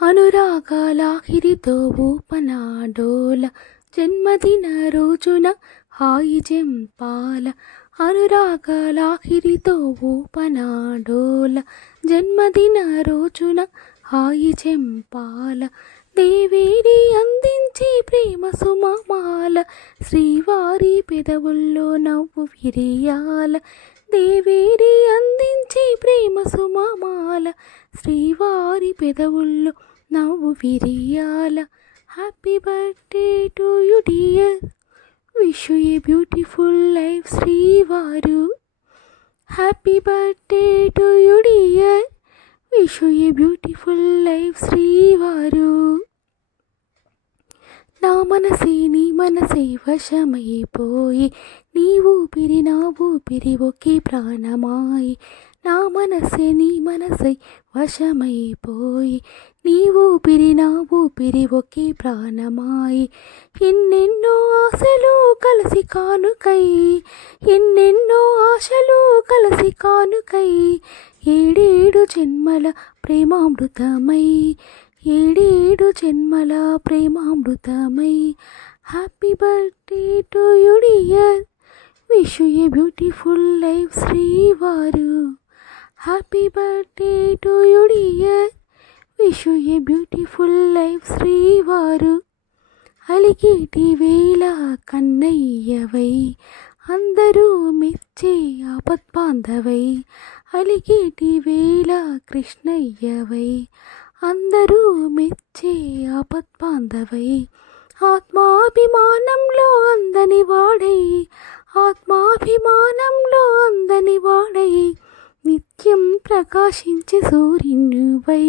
అనురాగాలాహిరితో ఊపనాడోల జన్మదిన రోజున హాయి జంపాల. అనురాగాలాహిరితో ఊపనాడోల జన్మదిన రోజున హాయి జంపాల. దేవేరి అందించే ప్రేమ సుమమాల, శ్రీవారి పెదవుల్లో నవ్వు విరియాల. దేవేరి అందించే ప్రేమ సుమమాల, శ్రీవారి పెదవుల్లో నవ్వు విరియాల. Happy birthday to you dear, wish you a beautiful life శ్రీవారు. Happy birthday to you dear, wish you a beautiful life శ్రీవారు. నా మనసే నీ మనసే వశమైపోయి, నీ ఊపిరి నా ఊపిరి ఒకే ప్రాణమాయి. నా మనసే నీ మనసై వశమైపోయి, నీ ఊపిరి నా ఊపిరి ఒకే ప్రాణమాయి. ఎన్నెన్నో ఆశలు కలసి కానుకై, ఎన్నెన్నో ఆశలు కలసి కానుకై, ఏడేడు జన్మల ప్రేమామృతమై, ఏడేడు జన్మల ప్రేమామృతమై. Happy birthday to you dear, wish you a beautiful life శ్రీవారు. Happy birthday to you dear, wish you a beautiful life శ్రీవారు. అలిగేటి వేళ కన్నయ్యవై, అందరూ మెచ్చే ఆపద్బాంధవై. అలిగేటి వేళ కృష్ణయ్యవై, అందరూ మెచ్చే ఆపద్బాంధవై. ఆత్మాభిమానంలో అందని వాడై, ఆత్మాభిమానంలో అందని వాడై, నిత్యం ప్రకాశించే సూర్యునివై,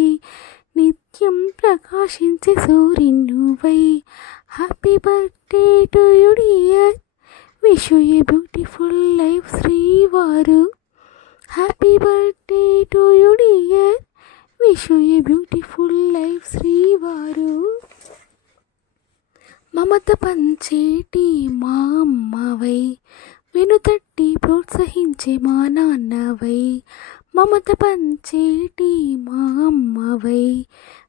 నిత్యం ప్రకాశించే సూర్యునివై. Happy birthday to you dear, wish you a beautiful life శ్రీవారు. Happy birthday to you dear, wish you a beautiful life శ్రీవారు. మమత పంచేటి మా అమ్మవై, వెనుతట్టి ప్రోత్సహించే మా నాన్నవై. మమత పంచేటి మా అమ్మవై,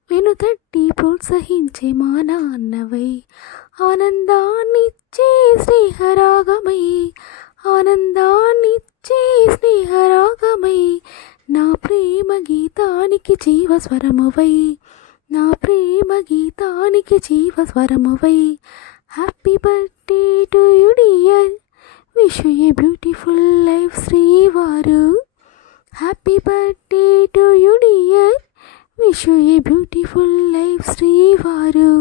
వెనుతట్టి ప్రోత్సహించే మా నాన్నవై. ఆనందాన్నిచ్చే స్నేహరాగమై, ఆనందాన్నిచ్చే స్నేహరాగమై. నా ప్రేమ గీతానికి జీవస్వరమువై, నా ప్రేమ గీతానికి జీవస్వరమువై. Happy birthday to you dear, wish you a beautiful life శ్రీవారు. Happy birthday to you dear, wish you a beautiful life శ్రీవారు.